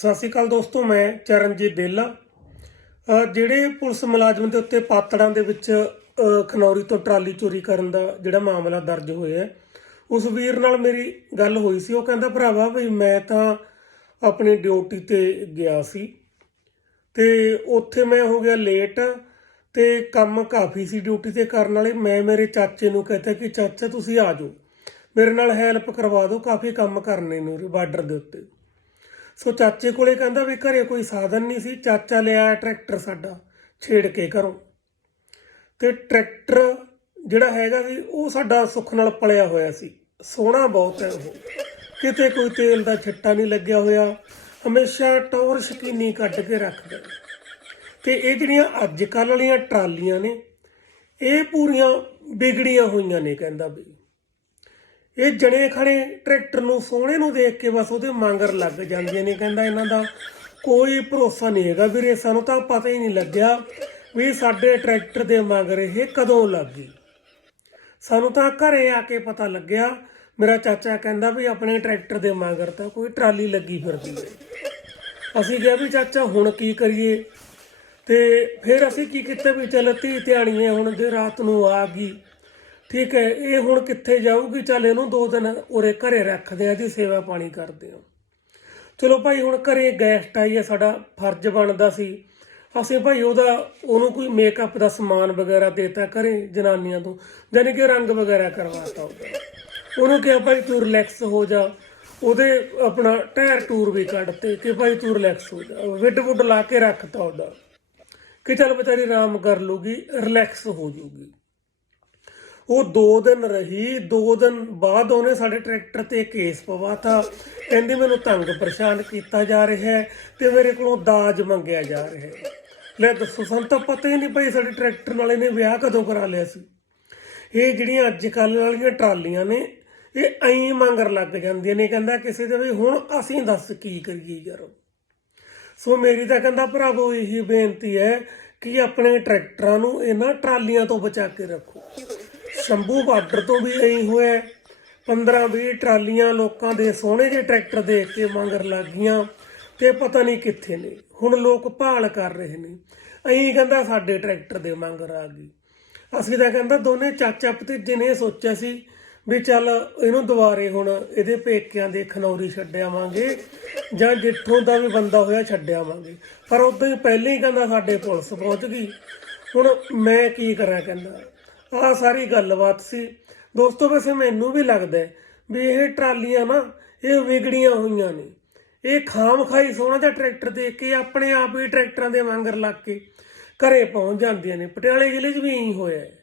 ਸਤਿ ਸ਼੍ਰੀ ਅਕਾਲ ਦੋਸਤੋ, ਮੈਂ ਚਰਨਜੀਤ ਦੇਲਾ ਜਿਹੜੇ ਪੁਲਿਸ ਮੁਲਾਜ਼ਮ ਦੇ ਉੱਤੇ ਪਾਤੜਾਂ ਦੇ ਵਿੱਚ ਖਨੌਰੀ ਤੋਂ ਟਰਾਲੀ ਚੋਰੀ ਕਰਨ ਦਾ ਜਿਹੜਾ ਮਾਮਲਾ ਦਰਜ ਹੋਇਆ ਉਸ ਵੀਰ ਨਾਲ ਮੇਰੀ ਗੱਲ ਹੋਈ ਸੀ। ਉਹ ਕਹਿੰਦਾ, ਭਰਾਵਾ ਵੀ ਮੈਂ ਤਾਂ ਆਪਣੀ ਡਿਊਟੀ ਤੇ ਗਿਆ ਸੀ ਤੇ ਉੱਥੇ ਮੈਂ ਹੋ ਗਿਆ ਲੇਟ ਤੇ ਕੰਮ ਕਾਫੀ ਸੀ ਡਿਊਟੀ ਤੇ ਕਰਨ ਵਾਲੇ। ਮੈਂ ਮੇਰੇ ਚਾਚੇ ਨੂੰ ਕਹਤਾ ਕਿ, ਚਾਚਾ, ਤੁਸੀਂ ਆ ਜਾਓ। ਮੇਰੇ ਨਾਲ ਹੈਲਪ ਕਰਵਾ ਦਿਓ, ਕਾਫੀ ਕੰਮ ਕਰਨੇ ਨੇ ਬਾਰਡਰ ਦੇ ਉੱਤੇ। ਸੋ ਚਾਚੇ ਕੋਲੇ ਕਹਿੰਦਾ ਵੀ ਘਰੇ ਕੋਈ ਸਾਧਨ ਨਹੀਂ ਸੀ, ਚਾਚਾ ਲਿਆ ਟਰੈਕਟਰ ਸਾਡਾ, ਛੇੜ ਕੇ ਘਰੋਂ। ਤੇ ਟਰੈਕਟਰ ਜਿਹੜਾ ਹੈਗਾ ਸੀ, ਉਹ ਸਾਡਾ ਸੁੱਖ ਨਾਲ ਪਲਿਆ ਹੋਇਆ ਸੀ, ਸੋਹਣਾ ਬਹੁਤ ਹੈ ਉਹ। ਕਿਤੇ ਕੋਈ ਤੇਲ ਦਾ ਛਿੱਟਾ ਨਹੀਂ ਲੱਗਿਆ ਹੋਇਆ, ਹਮੇਸ਼ਾ ਟੌਰ ਸ਼ਕੀਨੀ ਕੱਢ ਕੇ ਰੱਖਦਾ ਤੇ ਇਹ ਜਿਹੜੀਆਂ ਅੱਜ ਕੱਲ੍ਹ ਵਾਲੀਆਂ ਟਰਾਲੀਆਂ ਨੇ, ਇਹ ਪੂਰੀਆਂ ਵਿਗੜੀਆਂ ਹੋਈਆਂ ਨੇ ਕਹਿੰਦਾ ਵੀ। ਇਹ ਜਣੇ ਖਣੇ ਟਰੈਕਟਰ ਨੂੰ, ਸੋਹਣੇ ਨੂੰ ਦੇਖ ਕੇ ਬਸ ਉਹਦੇ ਮੰਗਰ ਲੱਗ ਜਾਂਦੇ ਨੇ, ਕਹਿੰਦਾ ਇਹਨਾਂ ਦਾ ਕੋਈ ਭਰੋਸਾ ਨਹੀਂ ਹੈਗਾ ਵੀਰੇ, ਸਾਨੂੰ ਤਾਂ ਪਤਾ ਹੀ ਨਹੀਂ ਲੱਗਿਆ ਵੀ ਸਾਡੇ ਟਰੈਕਟਰ ਦੇ ਮਗਰ ਇਹ ਕਦੋਂ ਲੱਗ ਗਈ ਸਾਨੂੰ ਤਾਂ ਘਰੇ ਆ ਕੇ ਪਤਾ ਲੱਗਿਆ, ਮੇਰਾ ਚਾਚਾ ਕਹਿੰਦਾ ਵੀ ਆਪਣੇ ਟਰੈਕਟਰ ਦੇ ਮਗਰ ਤਾਂ ਕੋਈ ਟਰਾਲੀ ਲੱਗੀ ਫਿਰਦੀ ਹੈ। ਅਸੀਂ ਕਿਹਾ ਵੀ ਚਾਚਾ ਹੁਣ ਕੀ ਕਰੀਏ? ਤੇ ਫਿਰ ਅਸੀਂ ਕੀ ਕੀਤਾ ਵੀ ਚੱਲ ਧੀ ਧਿਆਣੀ ਹੈ, ਹੁਣ ਦੇ ਰਾਤ ਨੂੰ ਆ ਗਈ। ਠੀਕ ਹੈ, ਇਹ ਹੁਣ ਕਿੱਥੇ ਜਾਊਗੀ? ਚੱਲ ਇਹਨੂੰ ਦੋ ਦਿਨ ਉਰੇ ਘਰੇ ਰੱਖਦੇ ਆ ਇਹਦੀ ਸੇਵਾ ਪਾਣੀ ਕਰਦੇ ਆ। ਚਲੋ ਭਾਈ, ਹੁਣ ਘਰੇ ਗੈਸਟ ਆਈ ਆ, ਸਾਡਾ ਫਰਜ਼ ਬਣਦਾ ਸੀ। ਅਸੀਂ ਭਾਈ ਉਹਦਾ, ਉਹਨੂੰ ਕੋਈ ਮੇਕਅਪ ਦਾ ਸਮਾਨ ਵਗੈਰਾ ਦੇਤਾ ਘਰੇ ਜਨਾਨੀਆਂ ਤੋਂ ਜਾਨੀ ਕਿ ਰੰਗ ਵਗੈਰਾ ਕਰਵਾਤਾ ਉਹਦਾ। ਉਹਨੂੰ ਕਿਹਾ ਭਾਈ ਤੂੰ ਰਿਲੈਕਸ ਹੋ ਜਾ। ਉਹਦੇ ਆਪਣਾ ਟਾਇਰ ਟੂਰ ਵੀ ਕੱਢਤੇ ਕਿ ਭਾਈ ਤੂੰ ਰਿਲੈਕਸ ਹੋ ਜਾ। ਵਿੱਡ ਵੁੱਡ ਲਾ ਕੇ ਰੱਖਤਾ ਉਹਦਾ। ਕਿ ਚੱਲ ਵਿਚਾਰੀ ਆਰਾਮ ਕਰ ਲੂਗੀ ਰਿਲੈਕਸ ਹੋ ਜਾਊਗੀ ਉਹ 2 ਦਿਨ ਰਹੀ 2 ਦਿਨ ਬਾਅਦ ਉਹਨੇ ਸਾਡੇ ਟਰੈਕਟਰ ਤੇ ਕੇਸ ਪਵਾਤਾ। ਕਹਿੰਦੀ ਮੈਨੂੰ ਤੰਗ ਪਰੇਸ਼ਾਨ ਕੀਤਾ ਜਾ ਰਿਹਾ ਹੈ ਤੇ ਮੇਰੇ ਕੋਲੋਂ ਦਾਜ ਮੰਗਿਆ ਜਾ ਰਿਹਾ ਹੈ। ਲੈ ਦੱਸੋ, ਸਾਨੂੰ ਤਾਂ ਪਤਾ ਹੀ ਨਹੀਂ ਭਾਈ ਸਾਡੇ ਟਰੈਕਟਰ ਨਾਲ ਇਹਨੇ ਵਿਆਹ ਕਦੋਂ ਕਰਾ ਲਿਆ ਸੀ। ਇਹ ਜਿਹੜੀਆਂ ਅੱਜ ਕੱਲ੍ਹ ਵਾਲੀਆਂ ਟਰਾਲੀਆਂ ਨੇ, ਇਹ ਐਂ ਮੰਗਰ ਲੱਗ ਜਾਂਦੀਆਂ ਨੇ, ਕਹਿੰਦਾ ਕਿਸੇ ਦੇ ਵੀ, ਹੁਣ ਅਸੀਂ ਦੱਸ ਕੀ ਕਰੀਏ ਯਾਰ? ਸੋ ਮੇਰੀ ਤਾਂ ਕਹਿੰਦਾ ਭਰਾਵੋ, ਇਹੀ ਬੇਨਤੀ ਹੈ ਕਿ ਆਪਣੇ ਟਰੈਕਟਰਾਂ ਨੂੰ ਇਹਨਾਂ ਟਰਾਲੀਆਂ ਤੋਂ ਬਚਾ ਕੇ ਰੱਖੋ। ਸ਼ੰਭੂ ਬਾਰਡਰ ਤੋਂ ਵੀ ਐਂ ਹੋਇਆ 15 20 ਟਰਾਲੀਆਂ ਲੋਕਾਂ ਦੇ ਸੋਹਣੇ ਜਿਹੇ ਟਰੈਕਟਰ ਦੇਖ ਕੇ ਮੰਗਰ ਲੱਗ ਗਈਆਂ ਤੇ ਪਤਾ ਨਹੀਂ ਕਿੱਥੇ ਨੇ। ਹੁਣ ਲੋਕ ਭਾਲ ਕਰ ਰਹੇ ਨੇ। ਐਂ ਕਹਿੰਦਾ ਸਾਡੇ ਟਰੈਕਟਰ ਦੇ ਮੰਗਰ ਆ ਗਈ ਅਸੀਂ ਤਾਂ ਕਹਿੰਦਾ ਦੋਨੇ ਚਾਚਾ ਭਤੀਜੇ ਨੇ ਇਹ ਸੋਚਿਆ ਸੀ ਵੀ ਚੱਲ ਇਹਨੂੰ ਦੁਬਾਰੇ ਹੁਣ ਇਹਦੇ ਪੇਕਿਆਂ ਦੇ ਖਨੌਰੀ ਛੱਡਿਆਵਾਂਗੇ ਜਾਂ ਜਿੱਥੋਂ ਦਾ ਵੀ ਬੰਦਾ ਹੋਇਆ ਛੱਡਿਆਵਾਂਗੇ ਪਰ ਉਦੋਂ ਹੀ ਪਹਿਲਾਂ ਹੀ ਕਹਿੰਦਾ ਸਾਡੇ ਪੁਲਿਸ ਪਹੁੰਚ ਗਈ। ਹੁਣ ਮੈਂ ਕੀ ਕਰਾਂ ਕਹਿੰਦਾ। ਆਹ ਸਾਰੀ ਗੱਲਬਾਤ ਸੀ। ਦੋਸਤੋ, ਵੈਸੇ ਮੈਨੂੰ ਵੀ ਲੱਗਦਾ ਵੀ ਇਹ ਟਰਾਲੀਆਂ ਨਾ, ਇਹ ਵਿਗੜੀਆਂ ਹੋਈਆਂ ਨੇ। ਇਹ ਖਾਮ ਖਾਈ ਸੋਹਣਾ ਜਿਹਾ ਟਰੈਕਟਰ ਦੇਖ ਕੇ ਆਪਣੇ ਆਪ ਹੀ ਟਰੈਕਟਰਾਂ ਦੇ ਵਾਂਗਰ ਲੱਗ ਕੇ ਘਰੇ ਪਹੁੰਚ ਜਾਂਦੀਆਂ ਨੇ। ਪਟਿਆਲੇ ਜ਼ਿਲ੍ਹੇ 'ਚ ਵੀ ਇਹੀ ਹੋਇਆ ਹੈ।